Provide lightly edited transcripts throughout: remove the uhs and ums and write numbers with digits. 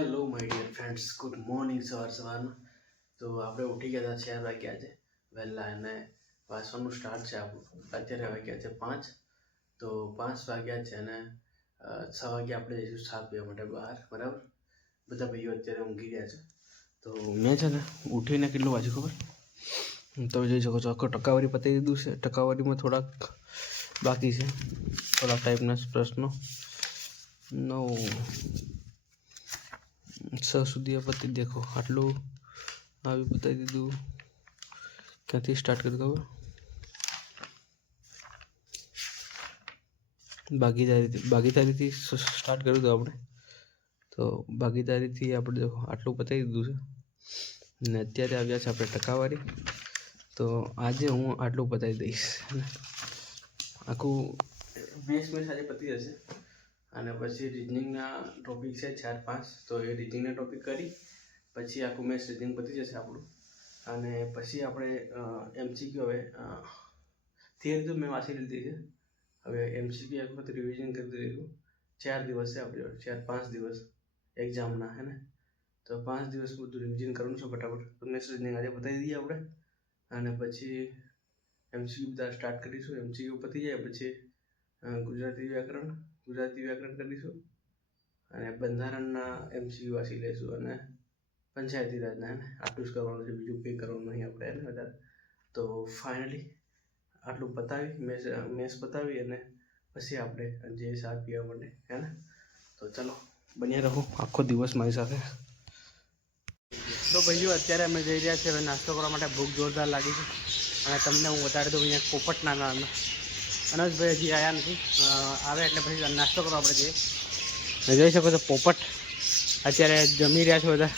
Hello my dear friends, good morning. સવારમાં તો આપણે ઉઠી ગયા હતા 4 વાગ્યા છે વહેલા, અને વાંચવાનું સ્ટાર્ટ છે આપણું. અત્યારે વાગ્યા છે 5, તો 5 વાગ્યા છે અને 6 વાગે આપણે જઈશું ચા પીવા માટે બહાર. બરાબર, બધા ભાઈઓ અત્યારે ઊંઘી ગયા છે. તો મેં છે ને ઉઠીને કેટલું વાંચ્યું ખબર? તમે જોઈ શકો છો, આખો ટકાવારી પતાવી દીધું છે. ટકાવારીમાં થોડાક બાકી છે, થોડાક ટાઈપના પ્રશ્નો. 6 સુધી પતી દેખો, આટલું આવી બતાવી દીધું. ક્યાંથી સ્ટાર્ટ કર્યું ખબર? ભાગીદારીથી સ્ટાર્ટ કર્યું હતું આપણે. તો ભાગીદારીથી આપણે દેખો આટલું પતાવી દીધું છે, ને અત્યારે આવ્યા છે આપણે ટકાવારી. તો આજે હું આટલું પતાવી દઈશ, આખું મેચ આજે પતી જશે. અને પછી રિઝનિંગના ટોપિક છે 4-5, તો એ રિઝનિંગના ટોપિક કરી પછી આખું મેચ રિઝનિંગ પતી જશે આપણું. અને પછી આપણે MCQ, હવે થિયરી તો મેં વાંચી લીધી છે, હવે MCQ એક વખત રિવિઝન કરી દીધું. 4 દિવસ છે આપણે, 4-5 દિવસ એક્ઝામના, હે ને? તો 5 દિવસ બધું રિવિઝન કરવાનું છે ફટાફટ. તો મેચ રિઝનિંગ આજે બતાવી દઈએ આપણે, અને પછી MCQ બધા સ્ટાર્ટ કરીશું. MCQ પતી જાય પછી ગુજરાતી વ્યાકરણ કરીશું, અને બંધારણના MCQ વાંચી લઈશું, અને પંચાયતી રાજના, ને આટલું જ કરવાનું છે, બીજું કંઈ કરવાનું નહીં આપણે, એને વધારે. તો ફાઇનલી આટલું પતાવી મેચ પતાવી અને પછી આપણે જે ચા પીવા માટે, હે ને? તો ચલો બન્યા રહો આખો દિવસ મારી સાથે. તો ભાઈઓ અત્યારે અમે જઈ રહ્યા છીએ હવે નાસ્તો કરવા માટે. ભૂખ જોરદાર લાગી છે, અને તમને હું બતાડી દઉં અહીંયા પોપટના નાના અનસભાઈ હજી આવ્યા નથી. આવે એટલે પછી નાસ્તો કરવા આપણે જઈએ. જોઈ શકો છો પોપટ અત્યારે જમી રહ્યા છો બધા.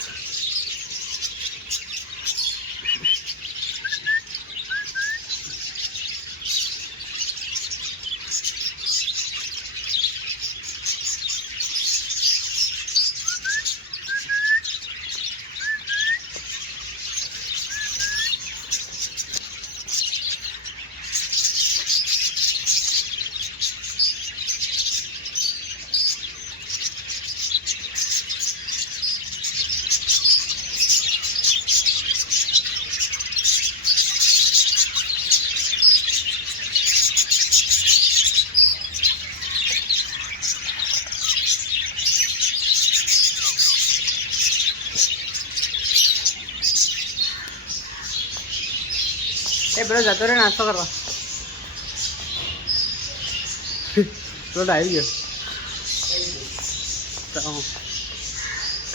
એ પેલો જતો રે નાસ્તો કરવા. પેલો આવી ગયો.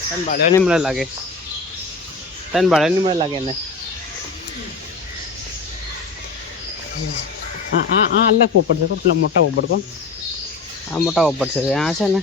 તને ભાડ્યો નહીં મને લાગે, એને. હા અલગ પોપટ છે, પેલા મોટા પોપટ. કોણ? આ મોટા પોપટ છે, આ છે ને.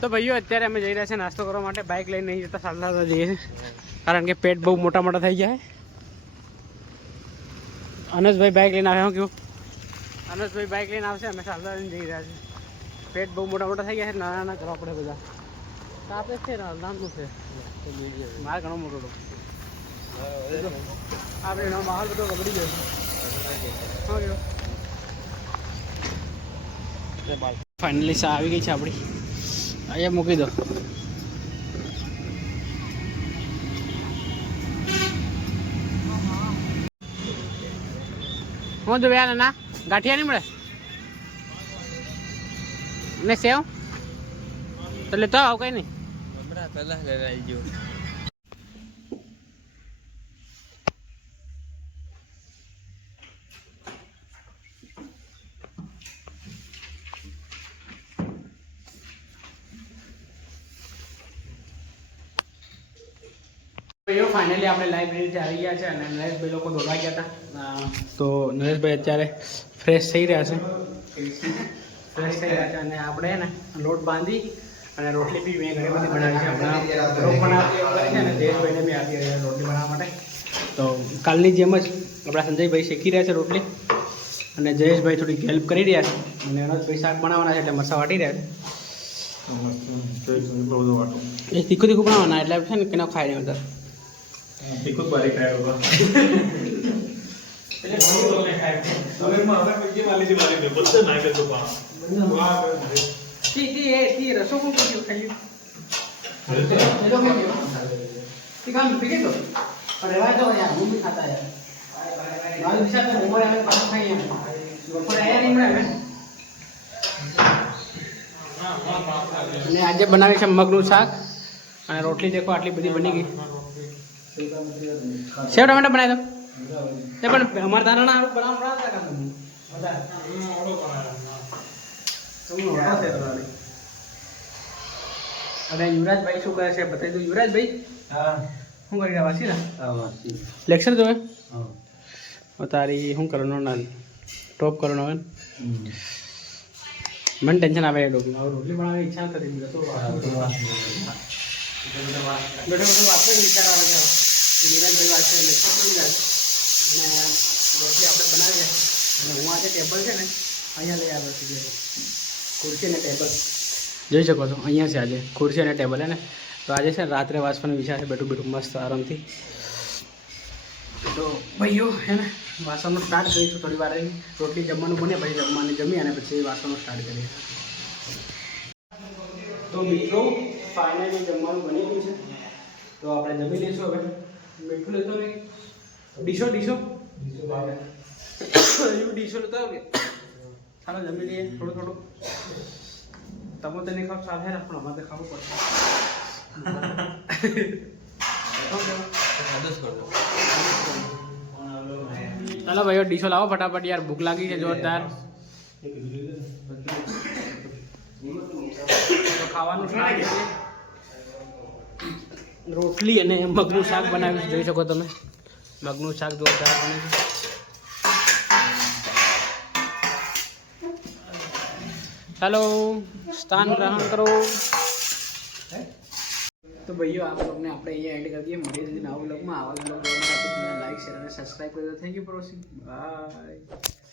તો ભાઈઓ અત્યારે અમે જઈ રહ્યા છે નાસ્તો કરવા માટે. બાઇક લઈને નહીં જતા, ચાલતા જઈએ છીએ, કારણ કે પેટ બહુ મોટા થઈ જાય. અનસભાઈ બાઇક લઈને આવ્યા. કેવું અનસભાઈ બાઇક લઈને આવશે, અમે ચાલતા જઈ રહ્યા છીએ. પેટ બહુ મોટા થઈ ગયા છે, નાના કરવા પડે બધા. તાપે છે ને, નાનું છે, મારે ઘણો મોટો આપણે માહોલ બધો ગબડી ગયો. ફાઇનલી ચા આવી ગઈ છે આપણી. અહીંયા મૂકી દો. હું તો વ્યા ના ગાંઠિયા નહીં મળે ને સેવ તો લેતો આવ. કઈ નહીં, હમણાં પહેલા આવી ગયો. ફાઇનલી આપણે લાઇબ્રેરીથી આવી ગયા છે, અને નરેશભાઈ લોકો દોડવા ગયા હતા. તો નરેશભાઈ અત્યારે ફ્રેશ થઈ રહ્યા છે, અને આપણે ને લોટ બાંધી અને રોટલી બી મેં ઘણી બધી બનાવી છે. હમણાં રોટ બનાવતી છે, અને જયેશભાઈને બી આપી રહ્યા રોટલી બનાવવા માટે. તો કાલની જેમ જ આપણા સંજયભાઈ શેકી રહ્યા છે રોટલી. અને જયેશભાઈ થોડીક હેલ્પ કરી રહ્યા છે અને એનો જ ભાઈ શાક બનાવવાના છે એટલે મરસા વાટી રહ્યા છે એ તીખું તીખું બનાવવાના એટલે છે ને કેનો ખાય નહીં અંદર તીખું બારે ખાય રસો કોણ ખાઈ काम फिके तो और रेवा तो यार हम भी खाता है नाल दिशा तो उमर हमें पास खाई है ऊपर आया नहीं મળે અને આજે બનાવી છે મગનું શાક અને રોટલી દેખો આટલી બધી બની ગઈ સેવ ટમેટા બનાવી દો તે પણ અમાર દાના બનાવવા હતા કામ બધા ઓડો બનાવ્યા અરે યુવરાજભાઈ શું કરે છે બતાવી દો યુવરાજભાઈ હા શું કરી રહ્યા વાસી ને લેક્ચર જોવે હા તારી શું કરવાનું ના ટોપ કરવાનો હોય મને ટેન્શન આવે રોટલી બનાવવાની ઈચ્છા નથી બેઠો બેઠો વાંચો વિચાર આવે છે યુવરાજભાઈ વાંચે લેક્ચર કરી જાય અને રોટલી આપણે બનાવીએ અને હું આજે ટેબલ છે ને અહીંયા લઈ આવ્યો છું ખુરશી અને ટેબલ જોઈ શકો છો અહીંયા છે આજે ખુરશી અને ટેબલ હે ને તો આજે છે રાત્રે વાંચવાનો વિચાર છે બેઠું બેઠું મસ્ત આરામથી તો ભાઈઓ હે ને વાસણનું સ્ટાર્ટ કરીશું થોડી વાર રોટલી જમવાનું બને પછી જમવાની જમી અને પછી વાસણનું સ્ટાર્ટ કરીએ તો મિત્રો ફાઇનલી જમવાનું બની ગયું છે તો આપણે જમી લઈશું હવે મીઠું લેતો નહીં ડીશો ડીશો ડીશો લેતો કે ચાલો જમી લઈએ થોડું થોડું તમે તો નહીં ખાવ સાથે રાખો અમારે તો ખાવું પડશે ચાલો ભાઈઓ ડીશો લાવો ફટાફટ યાર ભૂખ લાગી છે જોરદાર તો ખાવાનું સ્ટાર્ટ કરીએ રોટલી અને મગનું શાક બનાવ્યું જોઈ શકો તમે મગનું શાક જોરદાર બને છે हेलो स्थान ग्रहण करो तो भाइयों आप लोग ने अपने ये एंड कर दिए मरीज दिन आव लोग में आवाज लोग लाइक शेयर और सब्सक्राइब कर दो thank you for watching bye.